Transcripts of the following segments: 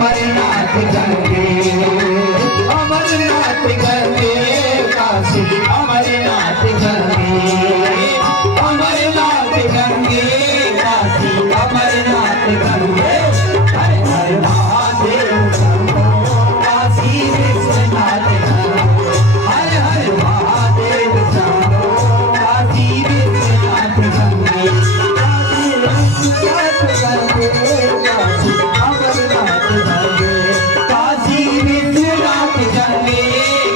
अमरनाथ गंगे, अमरनाथ गंगे, काशी अमरनाथ गंगे, अमरनाथ गंगे, काशी अमरनाथ गंगे। हर हर महादेव शंभो, काशी विश्वनाथ गंगे, हर हर महादेव शंभो, काशी विश्वनाथ गंगे, काशी विश्वनाथ गंगे,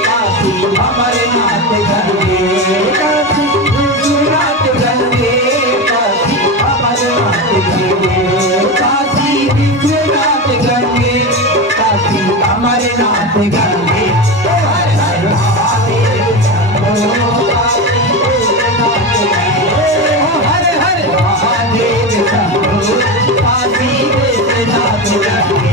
काशी अमरनाथ गंगे, काशी विश्वनाथ गंगे, काशी अमरनाथ गंगे, काशी विश्वनाथ गंगे, काशी अमरनाथ गंगे, काशी विश्वनाथ गंगे, काशी अमरनाथ गंगे। हर हर महादेव शंभो, काशी विश्वनाथ गंगे, हर हर महादेव शंभो, काशी विश्वनाथ गंगे।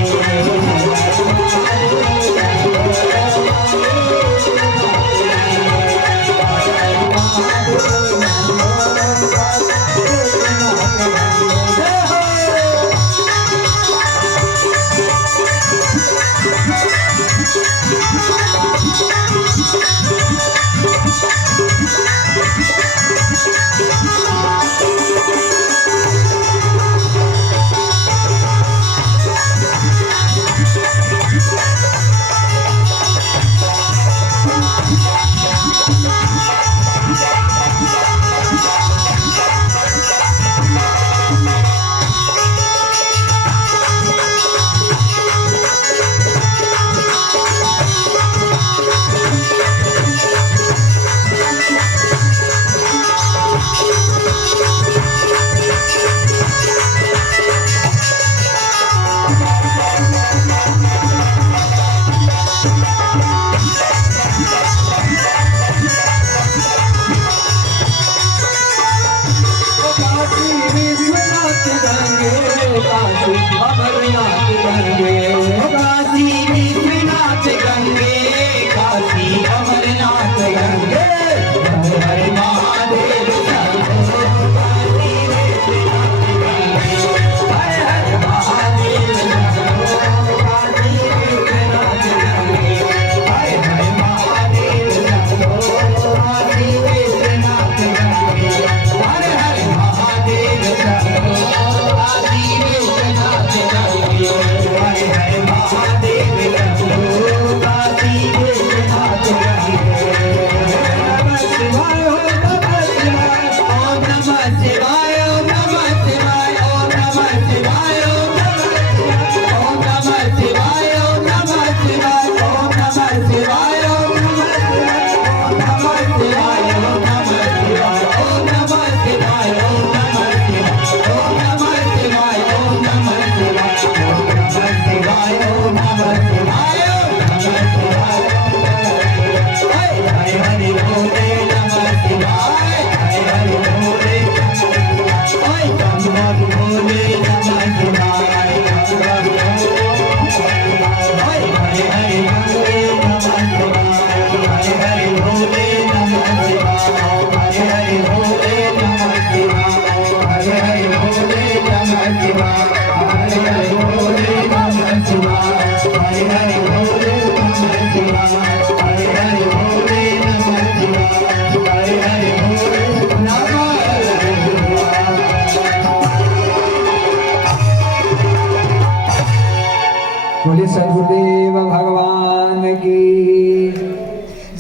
बोले सदगुरुदेव भगवान की,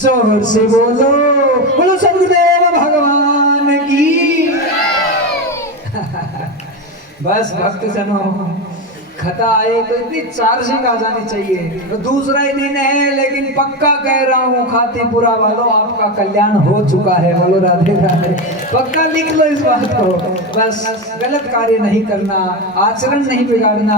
जोर से बोलो बोलो सदगुरुदेव भगवान की। बस भक्त जनो, खता आए तो इतनी चार्जिंग आ जानी चाहिए। तो दूसरा ही दिन है, लेकिन पक्का कह रहा हूँ खातीपुरा वालों, आपका कल्याण हो चुका है। बोलो राधे राधे, पक्का लिख लो इस बात को। बस गलत कार्य नहीं करना, आचरण नहीं बिगाड़ना।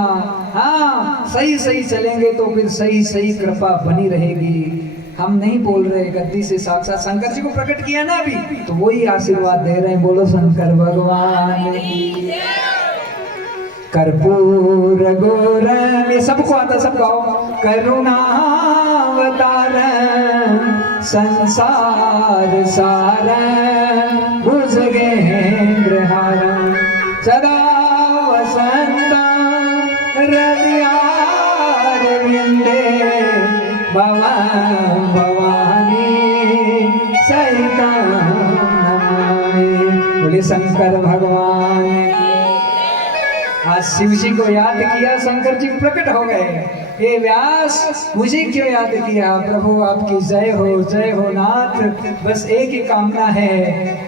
हाँ, सही सही चलेंगे तो फिर सही सही कृपा बनी रहेगी। हम नहीं बोल रहे, गद्दी से साक्षात शंकर जी को प्रकट किया ना अभी, तो वही आशीर्वाद दे रहे हैं। बोलो शंकर भगवान की। कर्पूर गौर, ये सबको आता, सब गाओ। करुणावतार संसार सार, भुजगेंद्र हार, सदा वसंत हृदयारविंद शंकर भगवान। आज शिव जी को याद किया, शंकर जी प्रकट हो गए। हे व्यास, मुझे क्यों याद किया? प्रभु आपकी जय हो नाथ। बस एक ही कामना है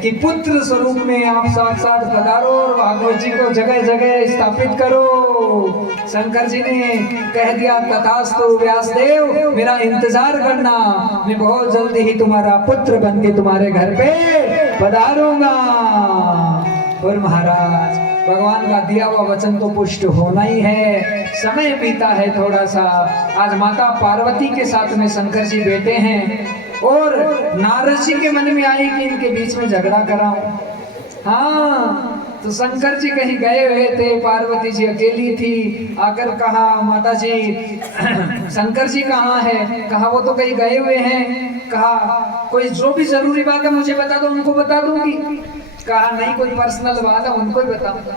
कि पुत्र स्वरूप में आप साक्षात पधारो और भागवत जी को जगह जगह स्थापित करो। शंकर जी ने कह दिया तथास्तु व्यासदेव, मेरा इंतजार करना, मैं बहुत जल्दी ही तुम्हारा पुत्र बन के तुम्हारे घर पे पधारूंगा। और महाराज, भगवान का दिया हुआ वचन तो पुष्ट होना ही है। समय बीता है थोड़ा सा। आज माता पार्वती के साथ में शंकर जी बैठे हैं और नारद जी के मन में आई कि इनके बीच में झगड़ा कराऊं। हाँ, तो शंकर जी कहीं गए हुए थे, पार्वती जी अकेली थी। आकर कहा, माता जी शंकर जी कहाँ है? कहा वो तो कहीं गए हुए हैं। कहा कोई जो भी जरूरी बात है मुझे बता दो, उनको बता दूंगी। कहा नहीं, कोई पर्सनल बात है उनको ही बताऊंगा।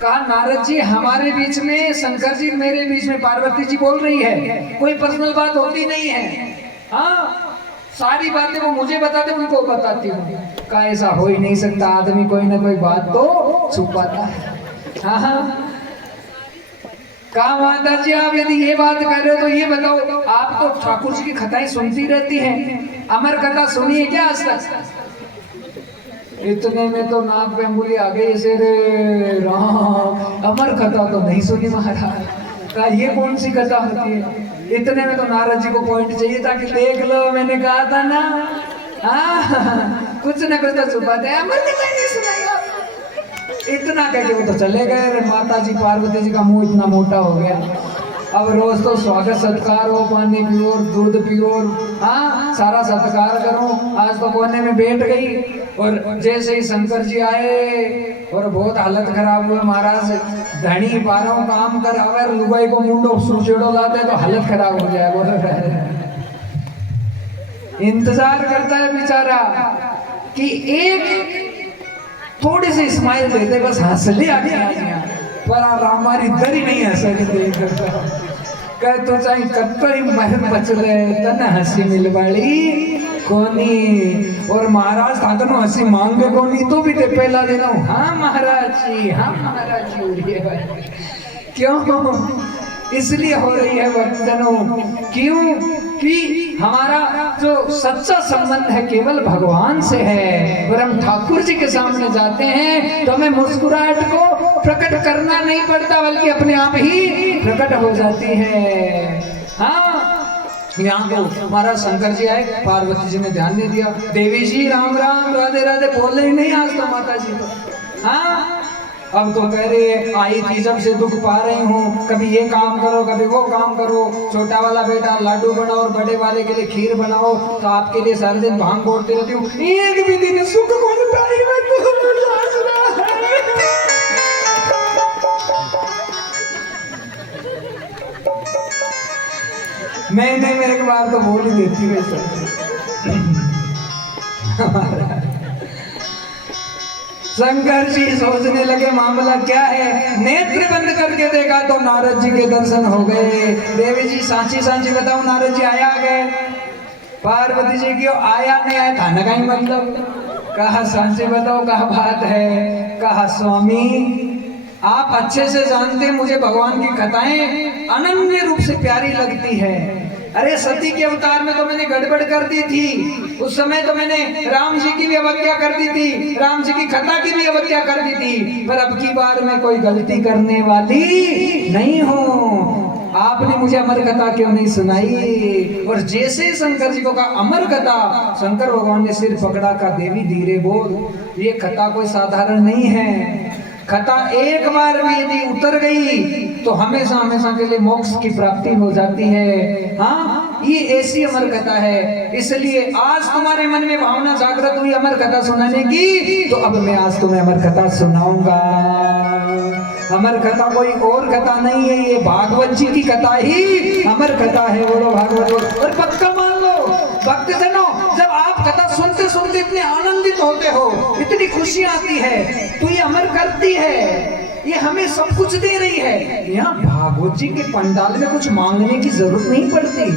कहा नारद जी हमारे बीच में, शंकर जी मेरे बीच में, पार्वती जी बोल रही है, कोई पर्सनल बात होती नहीं है। हाँ, सारी बातें वो मुझे बताते, उनको बताती हूँ। कहा ऐसा हो ही नहीं सकता, आदमी कोई ना कोई बात तो छुपाता है। हाँ, कहा माता जी आप यदि ये बात कर रहे हो तो ये बताओ, आप तो ठाकुर जी की कथाएं सुनती रहती हैं, अमर कथा सुनी है क्या आज तक? इतने में तो नाक पे अंगुली आ गई ऐसे, रे राम, अमर कथा तो नहीं सुनी महाराज। कहा ये कौन सी कथा होती है? इतने में तो नारद जी को पॉइंट चाहिए था कि देख लो, मैंने कहा था ना। हाँ, कुछ न कुछ तो छुपाते हैं, अमर कथा नहीं सुनाएगा। इतना कह के वो तो चले गए। माता जी पार्वती जी का मुंह इतना मोटा हो गया, अब रोज तो स्वागत सत्कार हो, पानी पियो, दूध पियो, हाँ सारा सत्कार करो। आज तो कोने में बैठ गई और जैसे ही शंकर जी आए और बहुत हालत खराब हुई महाराज। धनी पारो काम कर, अगर लुगाई को मुंडो सुचेड़ो लाते तो हालत खराब हो जाए। बोलो इंतजार करता है बेचारा कि एक थोड़ी सी स्माइल देते, बस हंस ले आगे। पर हमारी दरी नहीं हंसे कह तो चाहे कत्तो ही मर बचले तन हंसी मिलवाड़ी कोनी। और महाराज था हंसी मांगे कोनी तो भी ते पहला दिन। हाँ महाराज जी, हाँ महाराज जी। क्यों? इसलिए हो रही है भक्तजनों, क्यों कि हमारा जो सच्चा संबंध है केवल भगवान से है। और हम ठाकुर जी के सामने जाते हैं तो हमें मुस्कुराहट को प्रकट करना नहीं पड़ता, बल्कि अपने आप ही प्रकट हो जाती है। हाँ, यहाँ तो महाराज शंकर जी आए, पार्वती जी ने ध्यान नहीं दिया। देवी जी राम राम राधे राधे बोल रही नहीं आज तो माता जी तो। हाँ, अब तो कह रही है आई थी जब से दुख पा रही हूँ, कभी ये काम करो कभी वो काम करो। छोटा वाला बेटा लाडू बनाओ और बड़े वाले के लिए खीर बनाओ, तो आपके लिए सारे दिन भांग बोलती रहती हूँ, एक भी दिन सुख कौन पाई। मैंने एक बार तो बोल ही देती वैसे। शंकर जी सोचने लगे मामला क्या है। नेत्र बंद करके देखा तो नारद जी के दर्शन हो गए। देवी जी सांची सांची बताओ, नारद जी आया गए? पार्वती जी क्यों आया नहीं आया था ना कहीं मतलब। कहा सांची बताओ कहा बात है। कहा स्वामी आप अच्छे से जानते मुझे भगवान की कथाएं अनन्य रूप से प्यारी लगती है। अरे सती के अवतार में तो मैंने गड़बड़ कर दी थी, उस समय तो मैंने राम जी की भी अवज्ञा कर दी थी, राम जी की कथा की भी अवज्ञा कर दी थी, पर अब की बार मैं कोई गलती करने वाली नहीं हूँ। आपने मुझे अमर कथा क्यों नहीं सुनाई? और जैसे शंकर जी को कहा अमर कथा, शंकर भगवान ने सिर पकड़ा, का देवी धीरे बोल, ये कथा कोई साधारण नहीं है। कथा एक बार भी यदि उतर गई तो हमेशा हमेशा के लिए मोक्ष की प्राप्ति हो जाती है। हाँ, ये ऐसी अमर कथा है। इसलिए आज तुम्हारे मन में भावना जागृत हुई अमर कथा सुनाने की, तो अब मैं आज तुम्हें अमर कथा सुनाऊंगा। अमर कथा कोई और कथा नहीं है, ये भागवत जी की कथा ही अमर कथा है। बोलो भागवत। और पक्का मान लो भक्तजनों, जब आप कथा सुनते सुनते इतने आनंदित होते हो, इतनी खुशी आती है, तो ये अमर करती है, ये हमें सब कुछ दे रही है। यहाँ भागवत जी के पंडाल में कुछ मांगने की जरूरत नहीं पड़ती।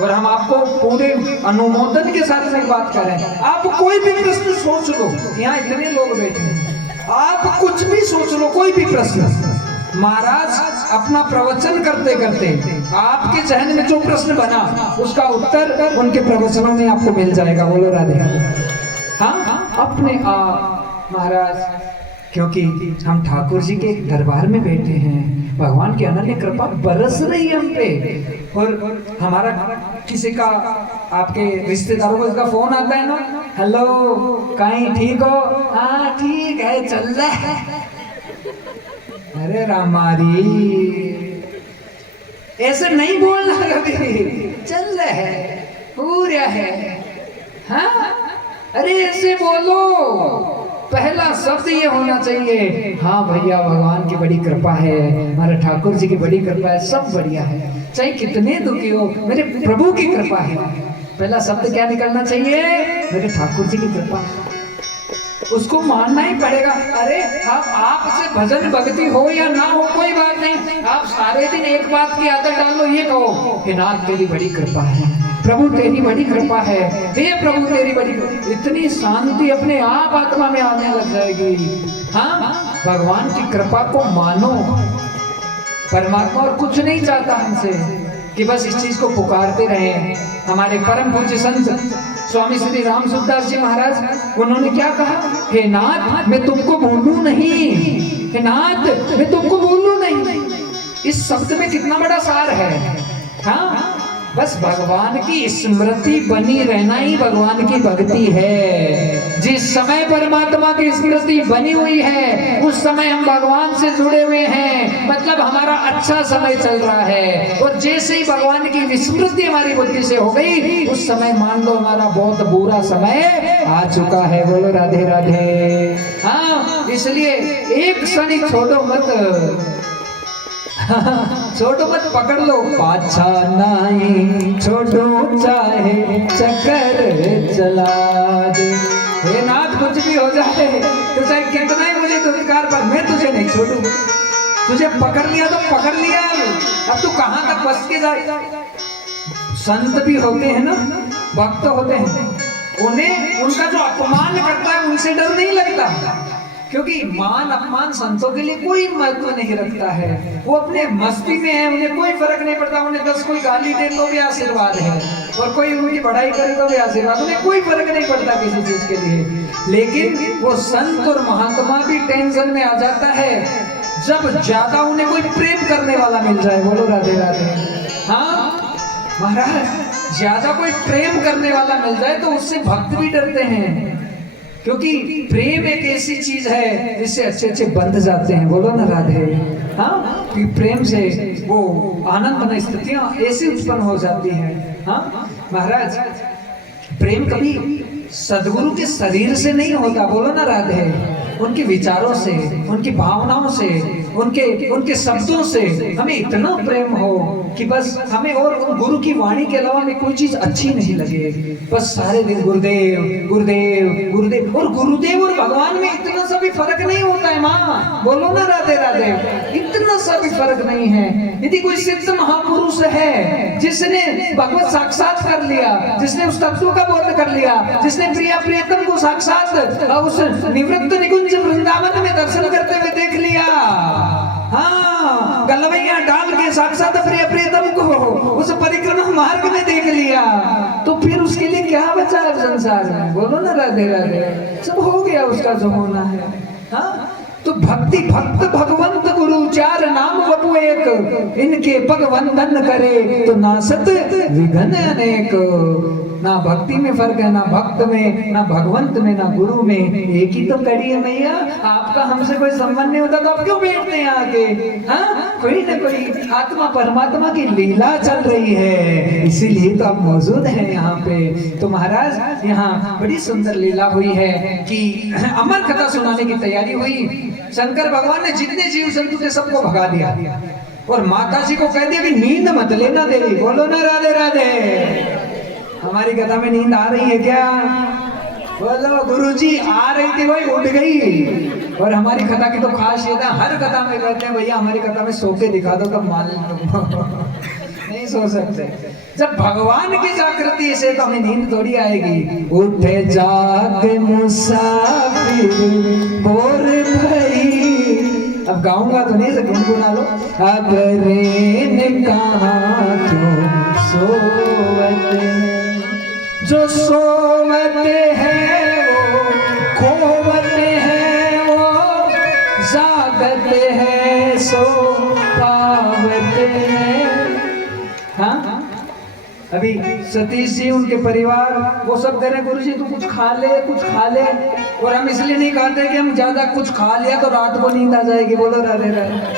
और हम आपको पूरे अनुमोदन के साथ में बात कर रहे हैं। आप कोई भी प्रश्न सोच लो, यहाँ इतने लोग बैठे हैं, आप कुछ भी सोच लो, कोई भी प्रश्न। महाराज अपना प्रवचन करते करते आपके जहन में जो प्रश्न बना उसका उत्तर उनके प्रवचनों में आपको मिल जाएगा। बोलो राधे। हाँ, अपने आप महाराज, क्योंकि हम ठाकुर जी के दरबार में बैठे हैं, भगवान की अनन्य कृपा बरस रही है हम पे। और हमारा किसी का, आपके रिश्तेदारों का फोन आता है ना, हेलो कहीं ठीक हो? हाँ ठीक है, चल रहा है। अरे रामारी, ऐसे नहीं बोलना कभी, चल रहा है, पूरा है। हाँ, अरे ऐसे बोलो, पहला शब्द ये होना चाहिए, हाँ भैया भगवान की बड़ी कृपा है, हमारे ठाकुर जी की बड़ी कृपा है, सब बढ़िया है, चाहे कितने दुखी हो, मेरे प्रभु की कृपा है। पहला शब्द क्या निकलना चाहिए? मेरे ठाकुर जी की कृपा। उसको मानना ही पड़ेगा। अरे आपसे भजन भक्ति हो या ना हो कोई बात नहीं, आप सारे दिन एक बात की आदत डालो, ये कहो कि नाथ तेरी बड़ी कृपा है, प्रभु तेरी बड़ी कृपा है, हे प्रभु तेरी बड़ी कृपा। इतनी शांति अपने आप आत्मा में आने लग जाएगी। हाँ, भगवान की कृपा को मानो। परमात्मा और कुछ नहीं चाहता हमसे कि बस इस चीज को पुकारते रहे। हमारे परम पूज्य संत स्वामी श्री राम सुखदास जी महाराज, उन्होंने क्या कहा? हे नाथ मैं तुमको भूलूं नहीं, हे नाथ मैं तुमको भूलूं नहीं। इस शब्द में कितना बड़ा सार है। हाँ, बस भगवान की स्मृति बनी रहना ही भगवान की भक्ति है। जिस समय परमात्मा की स्मृति बनी हुई है उस समय हम भगवान से जुड़े हुए हैं, मतलब हमारा अच्छा समय चल रहा है। और जैसे ही भगवान की विस्मृति हमारी बुद्धि से हो गई उस समय मान लो हमारा बहुत बुरा समय आ चुका है। बोलो राधे राधे। हाँ, इसलिए एक क्षण छोड़ो मत, छोड़ो मत, पकड़ लो। पाछा नहीं छोड़ो चाहे चक्कर चला दे। हे नाथ कुछ भी हो जाए तो चाहे कितना ही मुझे दुष्कार पर, मैं तुझे नहीं छोड़ू। तुझे पकड़ लिया तो पकड़ लिया, अब तू कहाँ तक बस के जाए। संत भी होते हैं ना, भक्त होते हैं, उन्हें उनका जो अपमान करता है उनसे डर नहीं लगता, क्योंकि मान अपमान संतों के लिए कोई महत्व नहीं रखता है। वो अपने मस्ती में है, उन्हें कोई फर्क नहीं पड़ता। उन्हें 10 कोई गाली दे तो भी आशीर्वाद है, और कोई उनकी बढ़ाई करे तो भी आशीर्वाद, उन्हें कोई फर्क नहीं पड़ता किसी चीज के लिए। लेकिन वो संत और महात्मा भी टेंशन में आ जाता है जब ज्यादा उन्हें कोई प्रेम करने वाला मिल जाए। बोलो राधे राधे। हाँ महाराज, ज्यादा कोई प्रेम करने वाला मिल जाए तो उससे भक्त भी डरते हैं, क्योंकि प्रेम एक ऐसी चीज है जिससे अच्छे अच्छे बंध जाते हैं। बोलो ना राधे। हाँ, कि प्रेम से वो आनंदमय स्थितियां ऐसी उत्पन्न हो जाती हैं। हाँ महाराज, प्रेम कभी सदगुरु के शरीर से नहीं होता। बोलो ना राधे। उनके विचारों से, उनकी भावनाओं से, उनके शब्दों से हमें इतना प्रेम हो कि बस हमें और गुरु की वाणी के अलावा हमें कोई चीज अच्छी नहीं लगे। बस सारे दिन गुरुदेव गुरुदेव गुरुदेव, और गुरुदेव और भगवान में इतना सा भी फर्क नहीं होता है। माँ बोलो ना राधे राधे, इतना सा भी फर्क नहीं है। यदि कोई सिद्ध महापुरुष है जिसने भगवत साक्षात कर लिया, जिसने उस तत्व का बोध कर लिया, जिसने प्रिया प्रियतम को साक्षात उस निवृत्त निकुंज वृंदावन में दर्शन करते हुए देख लिया, हाँ गलवैया डाल के साक्षात प्रिय प्रियतम को उस परिक्रमा मार्ग में देख लिया, तो फिर उसके लिए क्या बचा है संसार में। बोलो ना राधे राधे। सब हो गया उसका जो होना है। हाँ, तो भक्ति भक्त भगवंत गुरु चार नाम वपु एक, इनके पग वंदन करे तो नासत विघ्न अनेक। ना भक्ति में फर्क है, ना भक्त में, ना भगवंत में, ना गुरु में, एक ही तो कड़ी है मैया। आपका हमसे कोई संबंध नहीं होता तो आप क्यों बैठते हैं आके? हाँ, कोई ना कोई आत्मा परमात्मा की लीला चल रही है, इसीलिए तो आप मौजूद हैं यहाँ पे। तो महाराज यहाँ बड़ी सुंदर लीला हुई है कि अमर कथा सुनाने की तैयारी हुई। शंकर भगवान ने जितने जीव जंतु थे सबको भगा दिया, और माता जी को कह दिया कि नींद मत लेना देवी। बोलो ना राधे राधे। हमारी कथा में नींद आ रही है क्या? बोलो। गुरुजी आ रही थी, वही उठ गई। और हमारी कथा की तो खासियत है, हर कथा में कहते हैं भैया हमारी कथा में सो के दिखा दो तब मान लो। नहीं सो सकते। जब भगवान की जागृति से तो हमें नींद थोड़ी आएगी। उठे जाग मुसाफिर बोर भई, अब गाऊंगा तो नहीं, से गुनगुना लो। अब रेन कहाँ क्यों सोवते हैं, जो सोवते हैं वो खोवते हैं, वो जागते हैं सो पावते हैं। हाँ, अभी सतीश जी उनके परिवार वो सब कह रहे गुरु जी तू कुछ खा ले, कुछ खा ले, और हम इसलिए नहीं खाते कि हम ज्यादा कुछ खा लिया तो रात को नींद आ जाएगी। बोलो राधे राधे।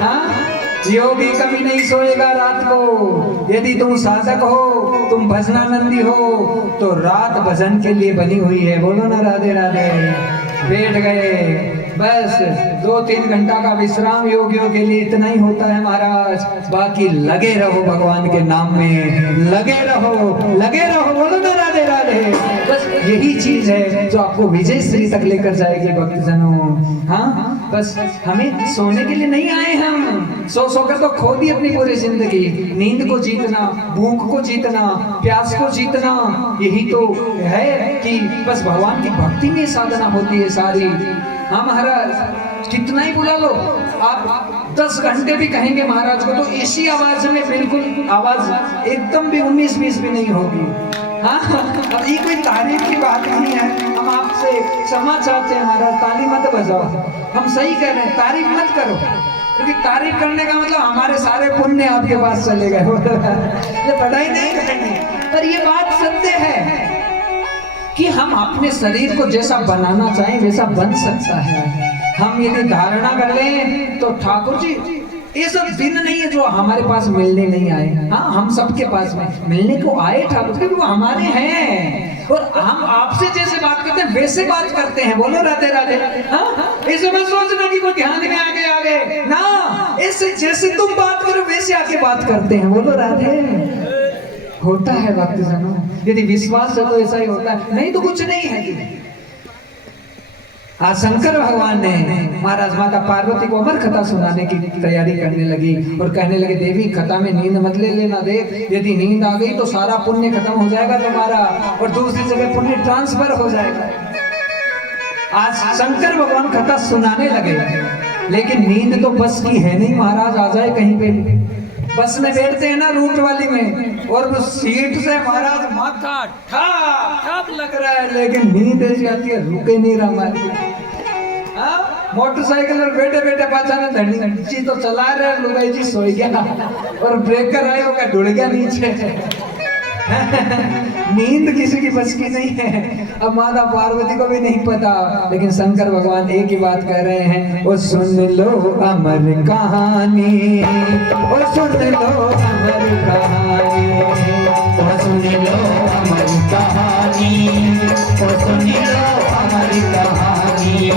हाँ, योगी कभी नहीं सोएगा रात को। यदि तुम साधक हो, तुम भजनानंदी हो, तो रात भजन के लिए बनी हुई है। बोलो ना राधे राधे। बैठ गए, बस 2-3 घंटा का विश्राम योगियों के लिए इतना ही होता है महाराज। बाकी लगे रहो भगवान के नाम में, लगे रहो, लगे रहो। बोलो ना राधे राधे। बस यही चीज है जो आपको विजय श्री तक लेकर जाएगी भक्तजनों। हाँ, बस हमें सोने के लिए नहीं आए हम। सो कर तो खो दी अपनी पूरी जिंदगी। नींद को जीतना, भूख को जीतना, प्यास को जीतना, यही तो है कि बस भगवान की भक्ति में साधना होती है सारी। हाँ महाराज, कितना ही बुला लो आप, 10 घंटे भी कहेंगे महाराज को तो इसी आवाज में, बिल्कुल आवाज एकदम भी 19-20 भी नहीं होगी। हाँ, और ये कोई तारीफ की बात नहीं है। हम आपसे क्षमा चाहते हैं महाराज, ताली मत बजाओ। हम सही कह रहे हैं, तारीफ मत करो, क्योंकि तारीफ करने का मतलब हमारे सारे पुण्य आपके पास चले गए। ये पढ़ाई नहीं करेंगे, पर ये बात सत्य है कि हम अपने शरीर को जैसा बनाना चाहें वैसा बन सकता है। हम यदि धारणा कर लें तो ठाकुर जी ये सब दिन नहीं है जो हमारे पास मिलने नहीं आए। हाँ, हम सबके पास में मिलने को आए ठाकुर जी, वो हमारे हैं, और हम आपसे जैसे बात करते हैं वैसे बात करते हैं। बोलो राधे राधे। हाँ, ऐसे मत सोचना कि कोई ध्यान में आगे ना, ऐसे जैसे तुम बात करो वैसे आके बात करते हैं। बोलो राधे। होता है भक्तजनों, यदि विश्वास है तो ऐसा ही होता है, नहीं तो कुछ नहीं है। आज शंकर भगवान ने महाराज माता पार्वती को अमर कथा सुनाने की तैयारी करने लगी और कहने लगे देवी कथा में नींद मत ले लेना, देख यदि नींद आ गई तो सारा पुण्य खत्म हो जाएगा तुम्हारा और दूसरी जगह पुण्य ट्रांसफर हो जाएगा। आज शंकर भगवान कथा सुनाने लगे, लेकिन नींद तो बस की है नहीं महाराज। आ जाए कहीं पे बस में बैठते हैं ना रूट वाली में, और वो सीट से महाराज माथा ठप लग रहा है, लेकिन नींद ऐसी आती है रुके नहीं रहा हमारी। मोटरसाइकिल और बैठे बैठे अचानक धड़ी तो चला रहे लुगाई जी सो गया और ब्रेकर आए होगा ढुड़ गया नीचे। नींद किसी की बस की नहीं है। अब माता पार्वती को भी नहीं पता, लेकिन शंकर भगवान एक ही बात कह रहे हैं, ओ सुन लो अमर कहानी, ओ सुन लो अमर कहानी, ओ सुन लो अमर कहानी, ओ सुन लो अमर कहानी।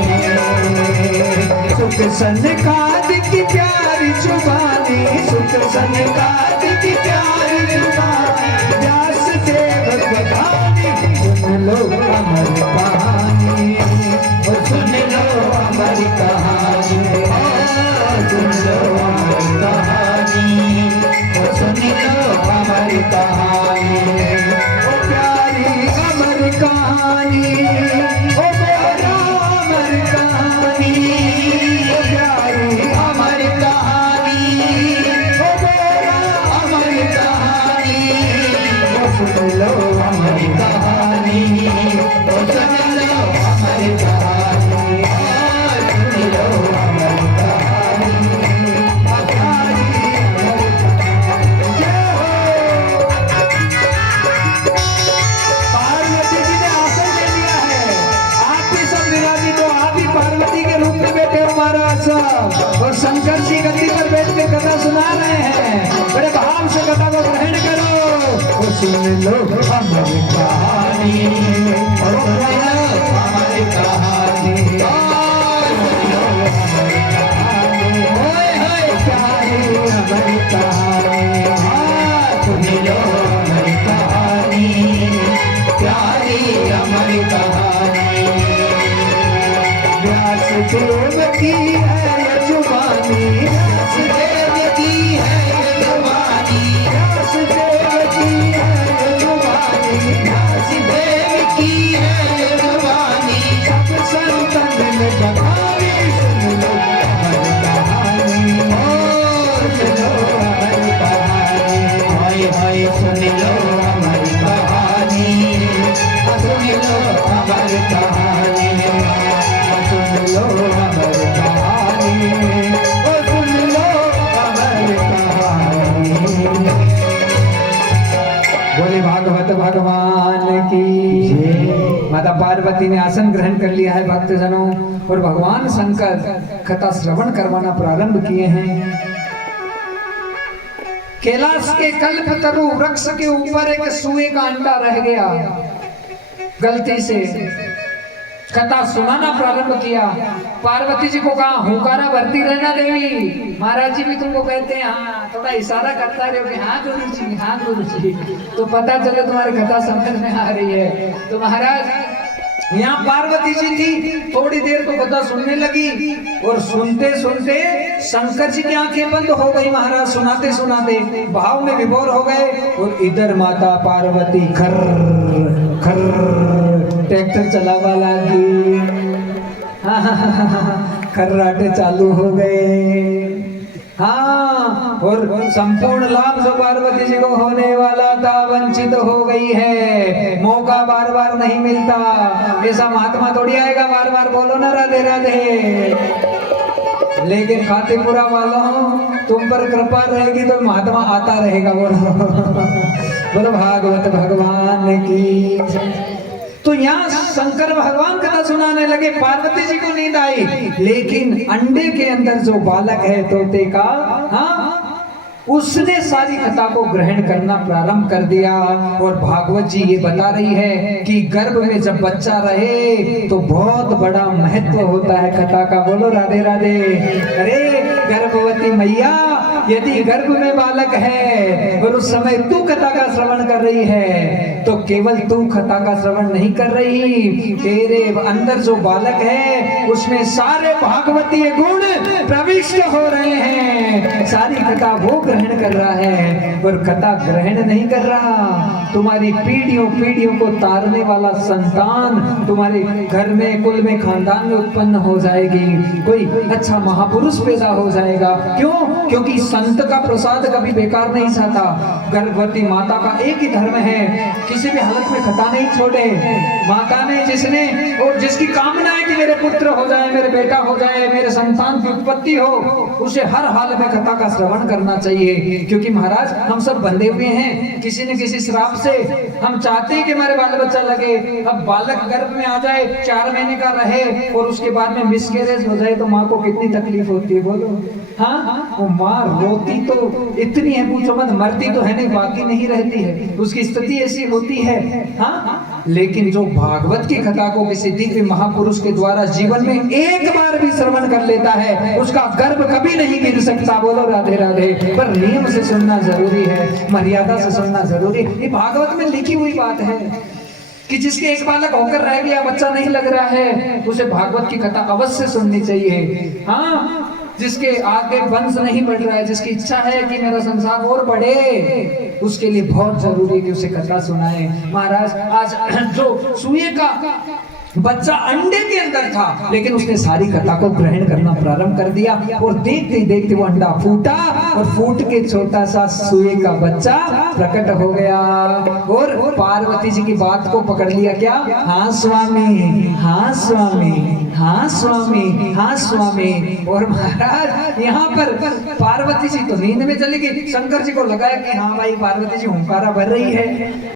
सुख सनकाद की प्यारी जुबानी, सुख सनकाद की प्यारी जुबानी, व्यास देव बखानी, सुन लो अमर कहानी, ओ सुन लो अमर कहानी, सुन लो अमर कहानी, ओ सुन लो अमर कहानी। ओ प्यारी अमर कहानी, ओ प्यारा अमर कहानी, ओ प्यारी अमर कहानी, ओ प्यारा अमर कहानी, ओ सुन लो अमर कहानी, ओ सुन लो अमर कहानी, सुन लो अमर कहानी, पार्वती जी ने आसन ले लिया है, आप भी सब विराजित हो, आप भी पार्वती के रूप में बैठे हो महाराज सब, और शंकर जी गद्दी पर बैठ के कथा सुना रहे हैं। बड़े भाव से कथा को ग्रहण करो। ओ सुन लो अमर कहानी, ओ सुन लो अमर कहानी, ओए होए प्यारी अमर कहानी, सुन लो अमर कहानी, प्यारी अमर कहानी। व्यास देव की है ये जुबानी, व्यास देव की है ये जुबानी, भगवान की। माता पार्वती ने आसन ग्रहण कर लिया है भक्तजनों, और भगवान शंकर कथा श्रवण करवाना प्रारंभ किए हैं। कैलाश के कल्पतरु वृक्ष के ऊपर एक सूए का अंडा रह गया, गलती से कथा सुनाना प्रारंभ किया। पार्वती जी को कहा हुंकारा भरती रहना देवी। महाराज जी भी तुमको कहते हैं हाँ, थोड़ा इशारा करता रहे कि हाँ गुरु जी, हाँ गुरु जी, तो पता चले तुम्हारी कथा समझ में आ रही है। तो महाराज यहाँ पार्वती जी थी, थोड़ी देर तो कथा सुनने लगी, और सुनते सुनते शंकर जी की आंखें बंद हो गई। महाराज सुनाते सुनाते भाव में विभोर हो गए, और इधर माता पार्वती खर खर ट्रैक्टर चलावा लगी, खर्राटे चालू हो गए। हाँ, और संपूर्ण लाभ जो पार्वती जी को होने वाला था वंचित हो गई है। मौका बार बार नहीं मिलता, ऐसा महात्मा थोड़ी आएगा बार बार बोलो ना राधे राधे। लेकिन खातीपुरा वालों तुम पर कृपा रहेगी तो महात्मा आता रहेगा। बोलो भागवत भगवान की। तो यहाँ शंकर भगवान कथा सुनाने लगे, पार्वती जी को नींद आई, लेकिन अंडे के अंदर जो बालक है तोते का, हाँ, उसने सारी कथा को ग्रहण करना प्रारंभ कर दिया। और भागवत जी ये बता रही है कि गर्भ में जब बच्चा रहे तो बहुत बड़ा महत्व होता है कथा का। बोलो राधे राधे। अरे गर्भवती मैया, यदि गर्भ में बालक है और उस समय तू कथा का श्रवण कर रही है, तो केवल तू कथा का श्रवण नहीं कर रही, तेरे अंदर जो बालक है उसमें सारे भागवतीय गुण प्रविष्ट हो रहे हैं। सारी कथा वो ग्रहण कर रहा है, और कथा ग्रहण नहीं कर रहा, तुम्हारी पीढ़ियों पीढ़ियों को तारने वाला संतान तुम्हारे घर में, कुल में, खानदान में उत्पन्न हो जाएगी। कोई अच्छा महापुरुष पैदा हो जाएगा। क्यों? क्योंकि संत का प्रसाद कभी बेकार नहीं जाता। गर्भवती माता का एक ही धर्म है, किसी भी हालत में कथा नहीं छोड़े। माता ने जिसने और जिसकी कामना है कि मेरे पुत्र हो जाए, मेरे बेटा हो जाए, मेरे संतान की उत्पत्ति हो, उसे हर हाल में कथा का श्रवण करना चाहिए। क्योंकि महाराज हम सब बंधे हुए हैं किसी न किसी श्राप से। हम चाहते हैं कि हमारे बाल बच्चा लगे, अब बालक गर्भ में आ जाए, 4 महीने का रहे और उसके बाद में मिसकैरेज हो जाए तो माँ को कितनी तकलीफ होती है। बोलो हाँ, वो माँ रोती तो इतनी है पूछो मत, मरती तो है नहीं, बाकी नहीं रहती है, उसकी स्थिति ऐसी होती है। हाँ, लेकिन जो भागवत की कथा को किसी दिव्य महापुरुष के द्वारा जीवन में एक बार भी श्रवण कर लेता है, उसका गर्भ कभी नहीं गिर सकता। बोलो राधे राधे। पर नियम से सुनना जरूरी है, मर्यादा से सुनना जरूरी है। ये भागवत में लिखी हुई बात है कि जिसके एक बालक होकर रह गया, बच्चा नहीं लग रहा है, उसे भागवत की कथा अवश्य सुननी चाहिए। हाँ, जिसके आगे वंश नहीं बढ़ रहा है, जिसकी इच्छा है कि मेरा संसार और बढ़े, उसके लिए बहुत जरूरी है कि उसे कथा सुनाए। महाराज आज जो सूए का बच्चा अंडे के अंदर था, लेकिन उसने सारी कथा को ग्रहण करना प्रारंभ कर दिया, और देखते ही देखते वो अंडा फूटा, और फूट के छोटा सा सूए का बच्चा प्रकट हो गया, और पार्वती जी की बात को पकड़ लिया। क्या? हाँ स्वामी, हाँ स्वामी, हाँ स्वामी, हाँ स्वामी। और महाराज यहाँ पर पार्वती जी तो नींद में चली गई। शंकर जी को लगा कि हाँ भाई पार्वती जी हुंकारा भर रही है।